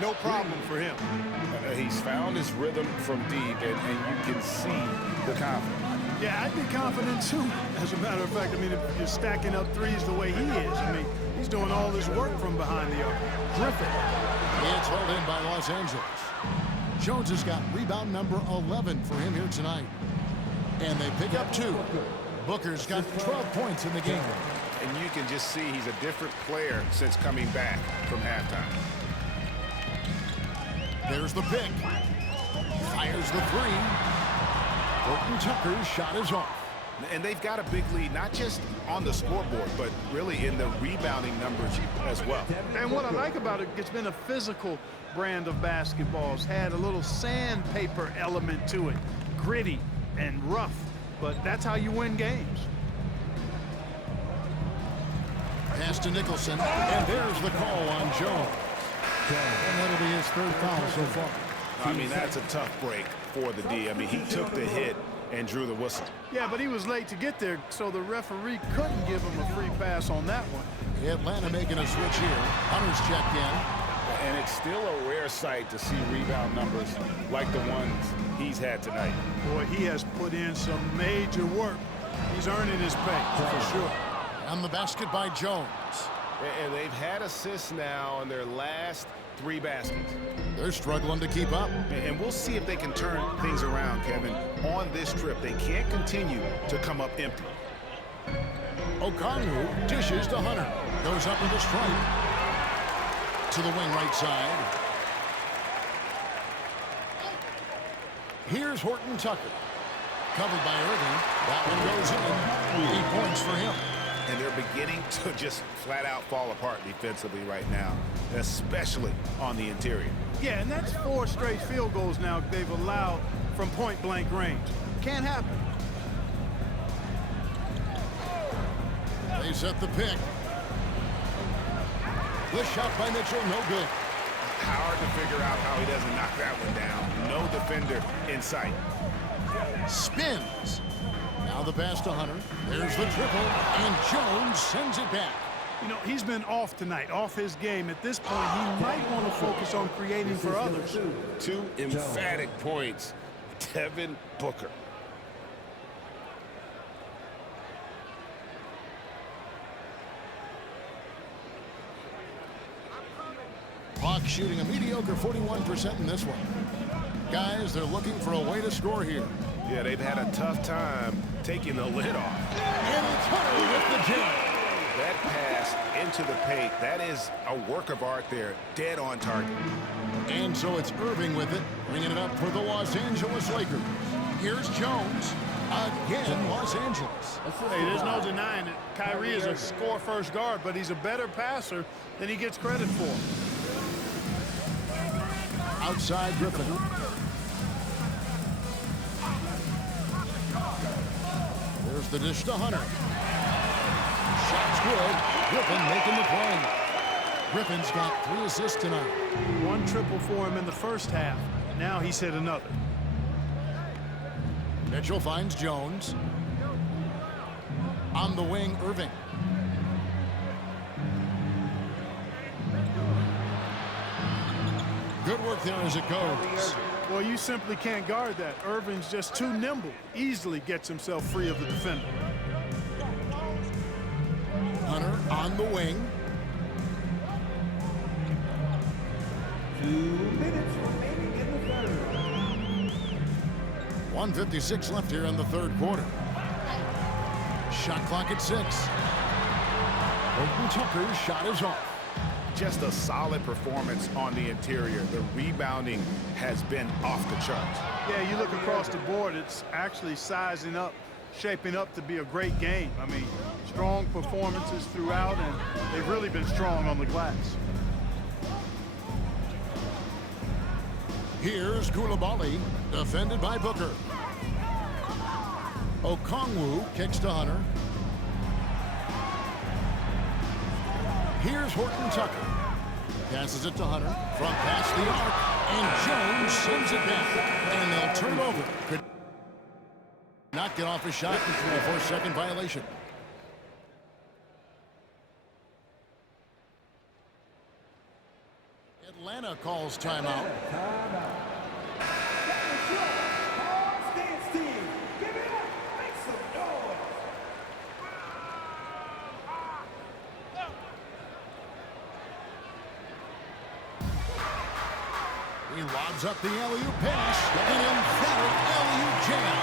no problem for him. He's found his rhythm from deep, and you can see the confidence. Yeah, I'd be confident too. As a matter of fact, I mean, if you're stacking up threes the way he is, I mean, he's doing all this work from behind the arc. Griffin. It's held in by Los Angeles. Jones has got rebound number 11 for him here tonight. And they pick up 2. Booker's got 12 points in the game. And you can just see he's a different player since coming back from halftime. There's the pick. Fires the 3. Horton Tucker's shot is off. And they've got a big lead, not just on the scoreboard, but really in the rebounding numbers as well. And what I like about it, it's been a physical brand of basketball. It's had a little sandpaper element to it. Gritty and rough, but that's how you win games. Pass to Nicholson, and there's the call on Jones. And that'll be his 3rd foul so far. I mean, that's a tough break for the D. I mean, he took the hit and drew the whistle. Yeah, but he was late to get there, so the referee couldn't give him a free pass on that one. Atlanta making a switch here. Hunter's checked in. And it's still a rare sight to see rebound numbers like the ones he's had tonight. Boy, he has put in some major work. He's earning his pay, for sure. On the basket by Jones. And they've had assists now on their last 3 baskets. They're struggling to keep up. And we'll see if they can turn things around, Kevin. On this trip, they can't continue to come up empty. Okongwu dishes to Hunter. Goes up with a strike. To the wing right side. Here's Horton Tucker. Covered by Irving. That one goes in. 8 points for him. And they're beginning to just flat out fall apart defensively right now, especially on the interior. Yeah, and that's 4 straight field goals now they've allowed from point-blank range. Can't happen. They set the pick. The shot by Mitchell, no good. Hard to figure out how he doesn't knock that one down. No defender in sight. Spins. Now the pass to Hunter. There's the triple, and Jones sends it back. You know, he's been off tonight, off his game. At this point, he might want to focus on creating for others. 2 emphatic points. Devin Booker. Hawks shooting a mediocre 41% in this one. Guys, they're looking for a way to score here. Yeah, they've had a tough time taking the lid off. And it's Hunter with the jam. That pass into the paint, that is a work of art there, dead on target. And so it's Irving with it, bringing it up for the Los Angeles Lakers. Here's Jones. Again, Los Angeles. Hey, there's no denying it. Kyrie is a score-first guard, but he's a better passer than he gets credit for. Outside Griffin. There's the dish to Hunter. Shot's good. Griffin making the play. Griffin's got 3 assists tonight. 1 triple for him in the first half. Now he's hit another. Mitchell finds Jones. On the wing, Irving. Good work there as it goes. Well, you simply can't guard that. Irving's just too nimble. Easily gets himself free of the defender. Hunter on the wing. 2 minutes remaining in the third. 1:56 left here in the 3rd quarter. Shot clock at 6. Horton Tucker's shot is off. Just a solid performance on the interior. The rebounding has been off the charts. Yeah, you look across the board, it's actually sizing up, shaping up to be a great game. I mean, strong performances throughout, and they've really been strong on the glass. Here's Coulibaly, defended by Booker. Okongwu kicks to Hunter. Here's Horton Tucker. Passes it to Hunter from past the arc, and Jones sends it back. And they'll turn over. Could not get off a shot before a 2nd violation. Atlanta calls timeout. Timeout. Second shot. Hard stance team. Give it up. Make some noise. He lobs up the alley-oop pass. An emphatic alley-oop jam.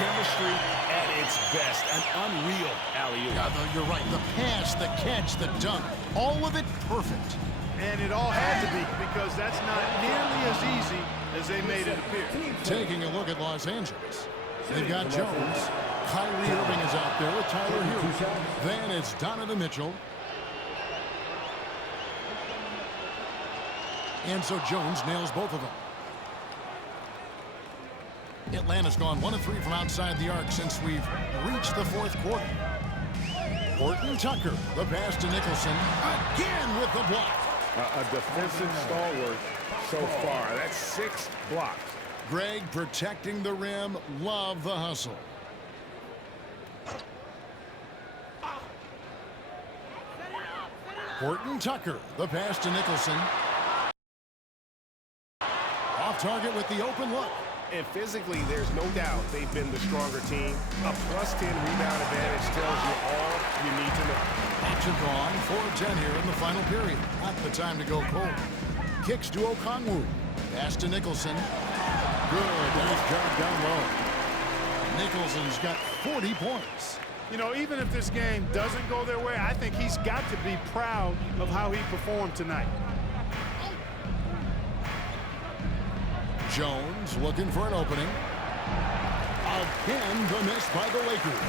Chemistry at its best. An unreal alley-oop. Yeah, you're right. The pass, the catch, the dunk. All of it perfect. And it all had to be, because that's not nearly as easy as they made it appear. Taking a look at Los Angeles. They've got Jones. Kyrie Irving is out there with Tyler Hero. Then it's Donovan Mitchell. And so Jones nails both of them. Atlanta's gone 1 of 3 from outside the arc since we've reached the fourth quarter. Horton Tucker, the pass to Nicholson, again with the block. A defensive stalwart so far. That's 6 blocks. Greg protecting the rim. Love the hustle. Horton Tucker, the pass to Nicholson. Off target with the open look. And physically, there's no doubt they've been the stronger team. A +10 rebound advantage tells you all you need to know. Action gone. 4-10 here in the final period. Not the time to go cold. Kicks to Okongwu. Pass to Nicholson. Good. Nice job down low. Nicholson's got 40 points. You know, even if this game doesn't go their way, I think he's got to be proud of how he performed tonight. Jones looking for an opening. Again, the miss by the Lakers.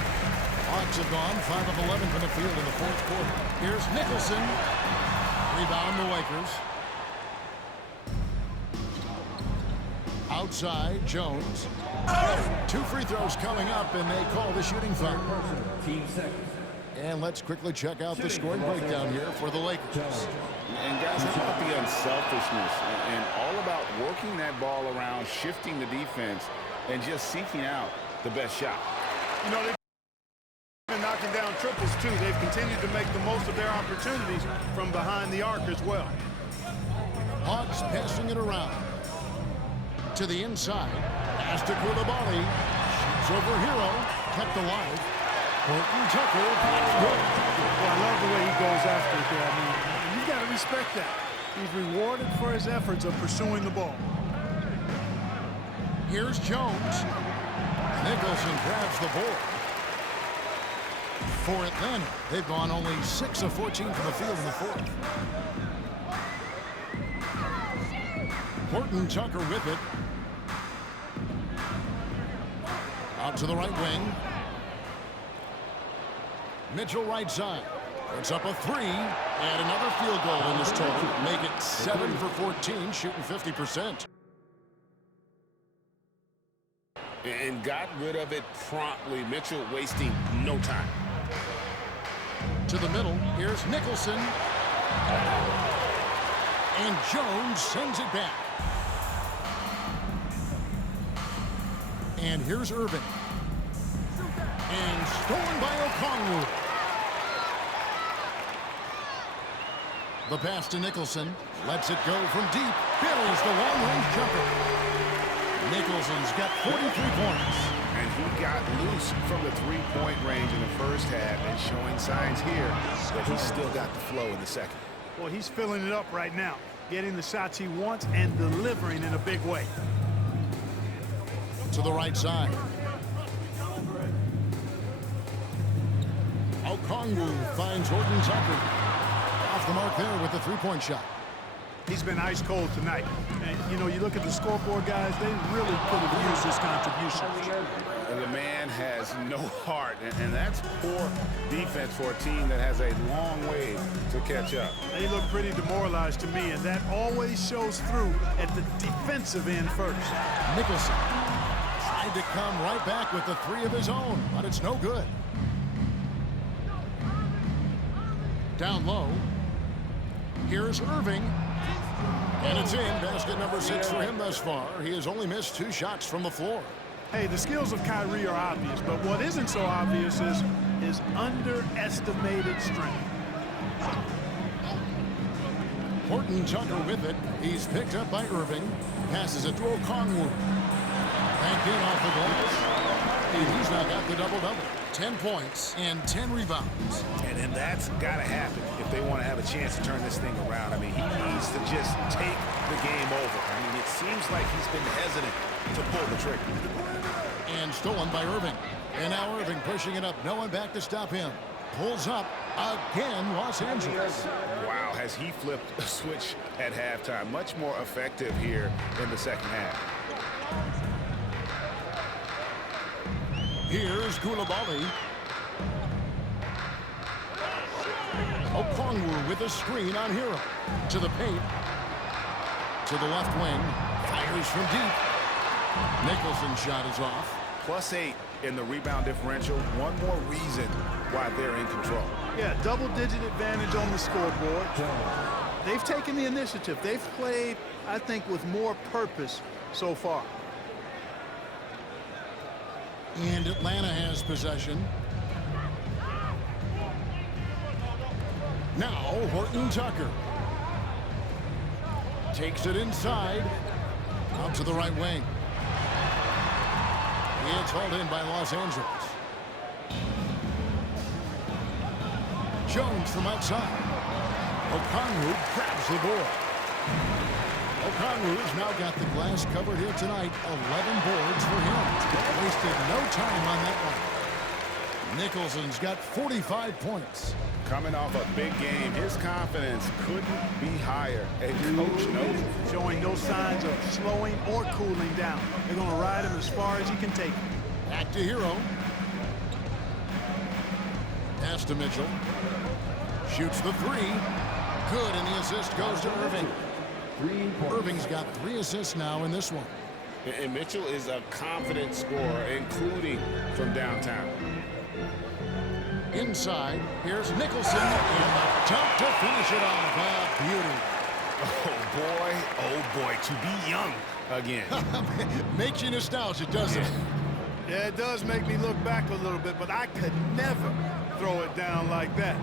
Hawks have gone 5 of 11 from the field in the fourth quarter. Here's Nicholson. Rebound the Lakers. Outside, Jones. 2 free throws coming up, and they call the shooting foul. Team seconds. And let's quickly check out the scoring breakdown here for the Lakers. And guys, how about the unselfishness and all about working that ball around, shifting the defense, and just seeking out the best shot. You know, they've been knocking down triples, too. They've continued to make the most of their opportunities from behind the arc as well. Hawks passing it around. To the inside. Pass to Koulibaly. Shoots over Hero. Kept alive. Horton Tucker. Good. Well, I love the way he goes after it there. I mean, you've got to respect that. He's rewarded for his efforts of pursuing the ball. Here's Jones. Nicholson grabs the board. For Atlanta, they've gone only 6 of 14 from the field in the fourth. Horton Tucker with it. Out to the right wing. Mitchell right side. Puts up a 3. And another field goal in this total. Make it 7 for 14, shooting 50%. And got rid of it promptly. Mitchell wasting no time. To the middle. Here's Nicholson. And Jones sends it back. And here's Irving. And stolen by Okongwu. The pass to Nicholson. Lets it go from deep. Buries the long-range jumper. Nicholson's got 43 points. And he got loose from the three-point range in the first half and showing signs here that he's still got the flow in the second. Well, he's filling it up right now, getting the shots he wants and delivering in a big way. To the right side. Okongwu finds Horton Tucker. Off the mark there with the three-point shot. He's been ice cold tonight. And, you know, you look at the scoreboard, guys, they really could have used his contribution. And the man has no heart, and that's poor defense for a team that has a long way to catch up. They look pretty demoralized to me, and that always shows through at the defensive end first. Nicholson tried to come right back with the 3 of his own, but it's no good. Down low. Here's Irving. And it's in. Basket number 6 for him thus far. He has only missed 2 shots from the floor. Hey, the skills of Kyrie are obvious, but what isn't so obvious is his underestimated strength. Horton Tucker with it. He's picked up by Irving. Passes it to Okongwu. Banked in off the glass. And he's now got the double-double. 10 points and 10 rebounds. And that's got to happen if they want to have a chance to turn this thing around. I mean, he needs to just take the game over. I mean, it seems like he's been hesitant to pull the trigger. And stolen by Irving. And now Irving pushing it up. No one back to stop him. Pulls up again, Los Angeles. Wow, has he flipped a switch at halftime. Much more effective here in the second half. Here's Koulibaly. Okongwu with a screen on Hero. To the paint. To the left wing. Fires from deep. Nicholson's shot is off. +8 in the rebound differential. One more reason why they're in control. Yeah, double-digit advantage on the scoreboard. They've taken the initiative. They've played, I think, with more purpose so far. And Atlanta has possession. Now Horton Tucker. Takes it inside. Out to the right wing. It's hauled in by Los Angeles. Jones from outside. Okongwu grabs the ball. Okongwu's now got the glass covered here tonight. 11 boards for him. Wasted no time on that one. Nicholson's got 45 points. Coming off a big game, his confidence couldn't be higher. And coach knows it. Showing no signs of slowing or cooling down. They're going to ride him as far as he can take him. Back to Hero. Pass to Mitchell. Shoots the three. Good, and the assist goes to Irving. Irving's got 3 assists now in this one. And Mitchell is a confident scorer, including from downtown. Inside, here's Nicholson, and the dunk to finish it off. A beauty. Oh boy, to be young again. Makes you nostalgic, doesn't it? Yeah, it does make me look back a little bit, but I could never throw it down like that.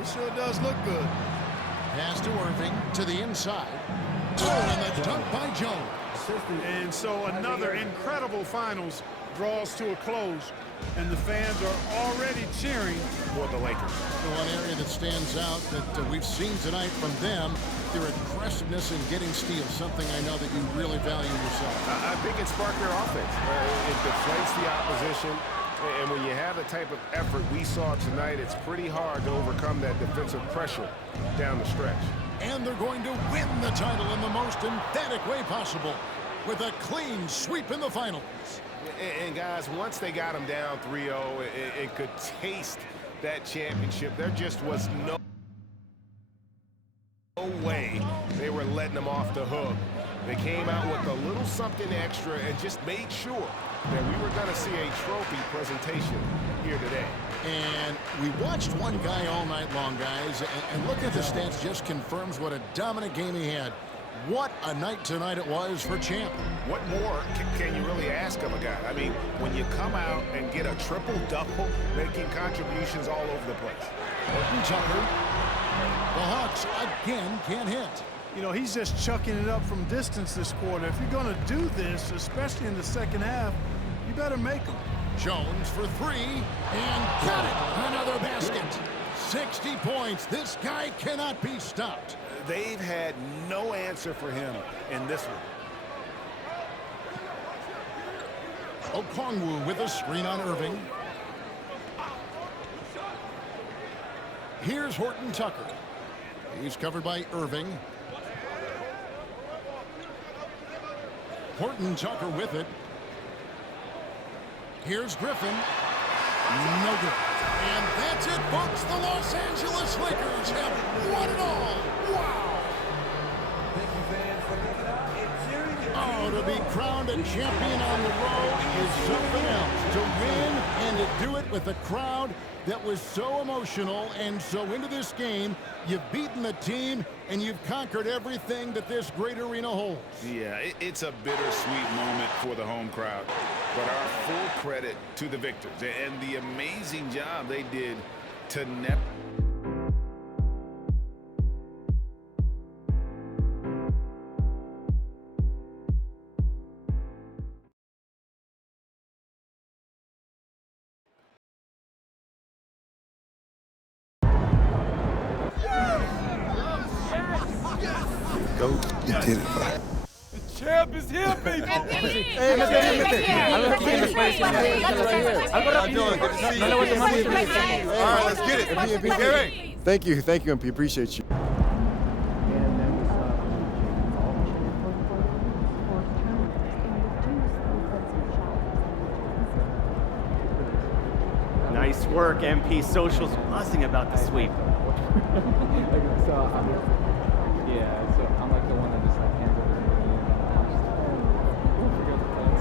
It sure does look good. Pass to Irving, to the inside. Oh, and the dunk by Jones. And so another incredible finals draws to a close, and the fans are already cheering For the Lakers. The one area that stands out that we've seen tonight from them, their aggressiveness in getting steals, something I know that you really value yourself. I think it sparked their offense. It deflates the opposition. And when you have the type of effort we saw tonight, it's pretty hard to overcome that defensive pressure down the stretch. And they're going to win the title in the most emphatic way possible with a clean sweep in the finals. And guys, once they got them down 3-0, it could taste that championship. There just was no way they were letting them off the hook. They came out with a little something extra and just made sure that we were going to see a trophy presentation here today. And we watched one guy all night long, guys, and look at the stats, just confirms what a dominant game he had. What a night tonight it was for Champ. What more can you really ask of a guy? I mean, when you come out and get a triple-double, making contributions all over the place. Horton Tucker. The Hawks again can't hit. You know, he's just chucking it up from distance this quarter. If you're going to do this, especially in the second half, you better make them. Jones for 3, and got it. Another basket. 60 points. This guy cannot be stopped. They've had no answer for him in this one. Okongwu with a screen on Irving. Here's Horton Tucker. He's covered by Irving. Horton Tucker with it. Here's Griffin. No good. And that's it, folks. The Los Angeles Lakers have won it all. Wow. Thank you, fans, for coming out and cheering. Oh, to be crowned a champion on the road is something else. To win and to do it with a crowd that was so emotional and so into this game, you've beaten the team and you've conquered everything that this great arena holds. Yeah, it's a bittersweet moment for the home crowd. But our full credit to the victors and the amazing job they did to never get it, bro. Champ is here, baby. Let's get it. Thank you, MP. Appreciate you. Nice work, MP. Social's buzzing about the sweep. So I'm like the one that just like hands everything to me. We'll figure out the plans.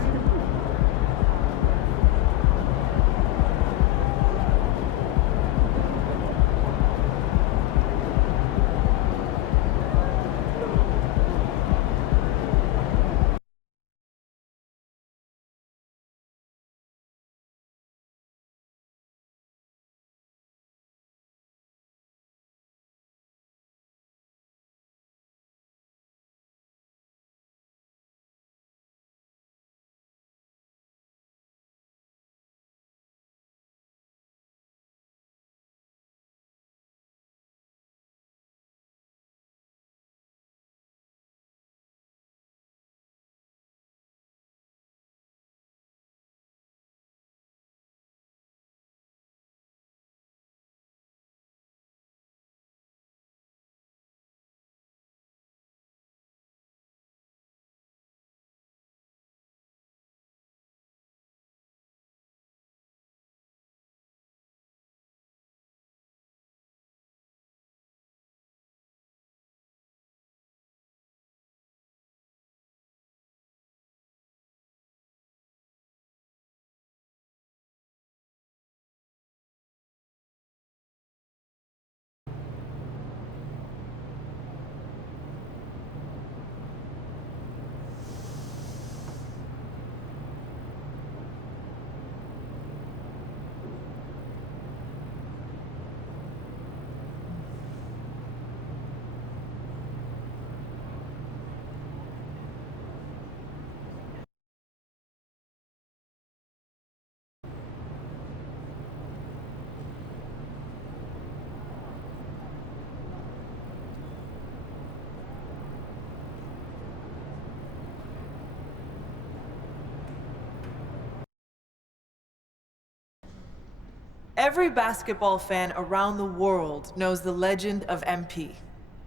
Every basketball fan around the world knows the legend of MP.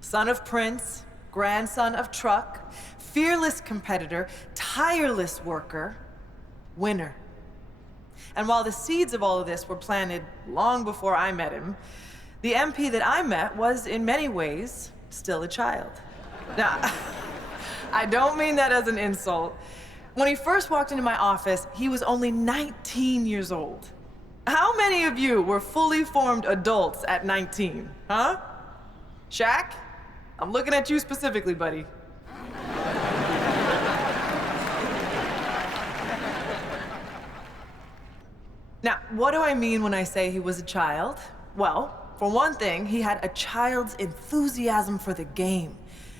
Son of Prince, grandson of Truck, fearless competitor, tireless worker, winner. And while the seeds of all of this were planted long before I met him, the MP that I met was, in many ways, still a child. Now, I don't mean that as an insult. When he first walked into my office, he was only 19 years old. How many of you were fully formed adults at 19, huh? Shaq? I'm looking at you specifically, buddy. Now, what do I mean when I say he was a child? Well, for one thing, he had a child's enthusiasm for the game.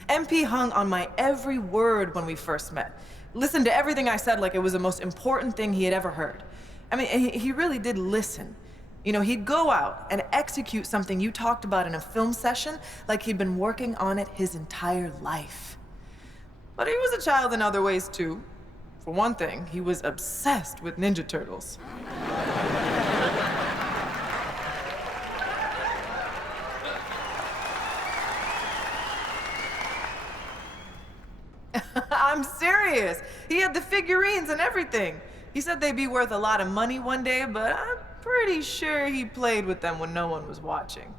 MP hung on my every word when we first met. Listened to everything I said like it was the most important thing he had ever heard. I mean, he really did listen. You know, he'd go out and execute something you talked about in a film session like he'd been working on it his entire life. But he was a child in other ways, too. For one thing, he was obsessed with Ninja Turtles. I'm serious. He had the figurines and everything. He said they'd be worth a lot of money one day, but I'm pretty sure he played with them when no one was watching.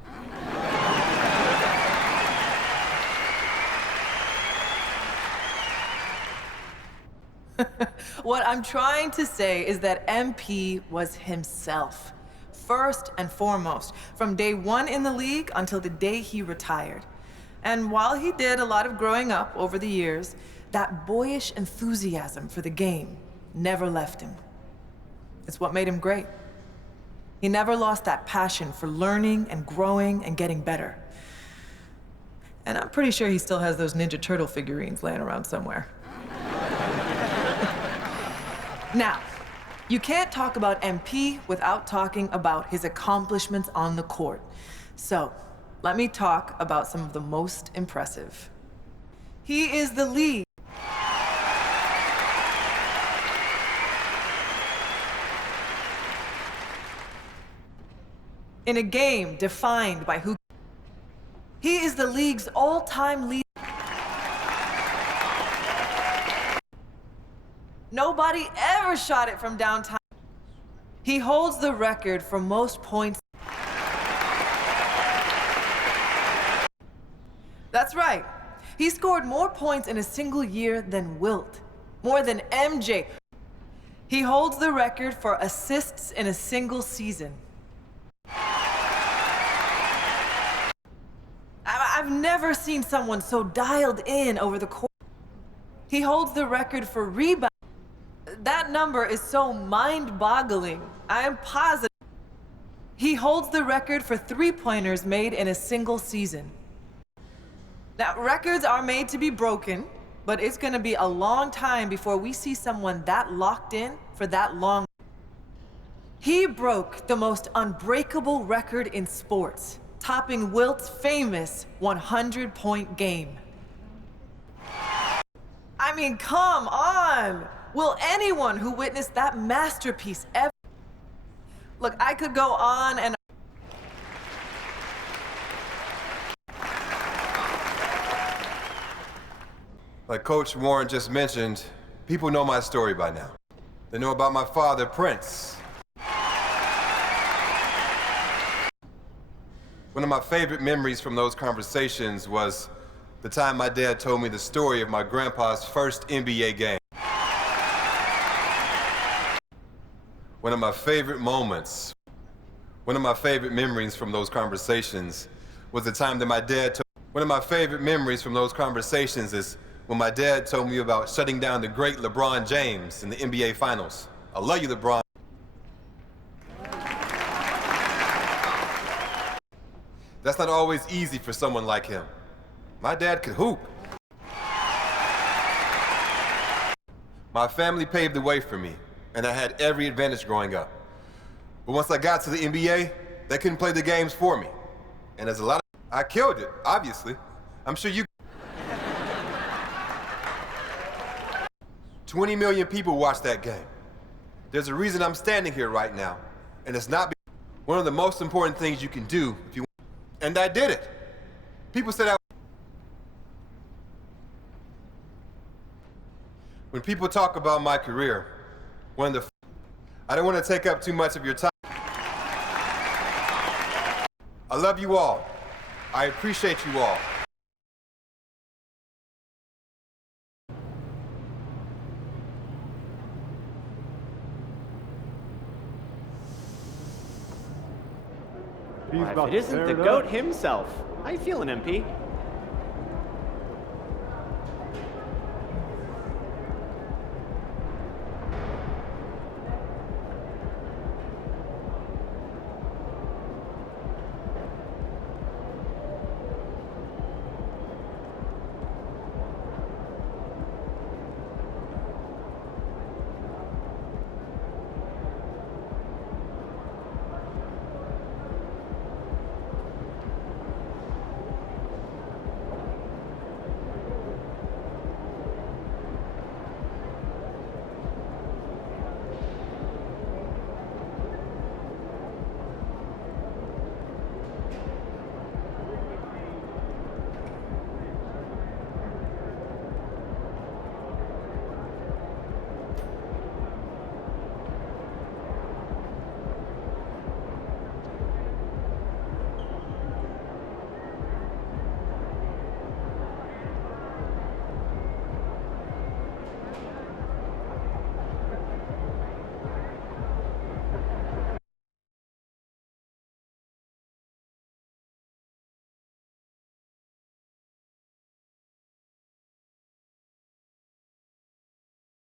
What I'm trying to say is that MP was himself, first and foremost, from day one in the league until the day he retired. And while he did a lot of growing up over the years, that boyish enthusiasm for the game never left him. It's what made him great. He never lost that passion for learning and growing and getting better. And I'm pretty sure he still has those Ninja Turtle figurines laying around somewhere. Now, you can't talk about MP without talking about his accomplishments on the court. So, let me talk about some of the most impressive. He is the league. In a game defined by who. He is the league's all-time leader. Nobody ever shot it from downtown. He holds the record for most points. That's right. He scored more points in a single year than Wilt. More than MJ. He holds the record for assists in a single season. I've never seen someone so dialed in over the court. He holds the record for rebounds. That number is so mind-boggling. I am positive. He holds the record for three-pointers made in a single season. Now, records are made to be broken, but it's gonna be a long time before we see someone that locked in for that long. He broke the most unbreakable record in sports, topping Wilt's famous 100-point game. I mean, come on! Will anyone who witnessed that masterpiece ever... Look, I could go on and... Like Coach Warren just mentioned, people know my story by now. They know about my father, Prince. One of my favorite memories from those conversations was the time my dad told me the story of my grandpa's first NBA game. One of my favorite moments, one of my favorite memories from those conversations was the time that my dad told One of my favorite memories from those conversations is when my dad told me about shutting down the great LeBron James in the NBA Finals. I love you, LeBron. That's not always easy for someone like him. My dad could hoop. My family paved the way for me, and I had every advantage growing up. But once I got to the NBA, they couldn't play the games for me. And there's a lot of... I killed it, obviously. I'm sure you... 20 million people watched that game. There's a reason I'm standing here right now, and it's not one of the most important things you can do if you... And I did it. People said I... When people talk about my career, one of the... I don't want to take up too much of your time. I love you all. I appreciate you all. If it isn't the GOAT himself. How you feeling, MP?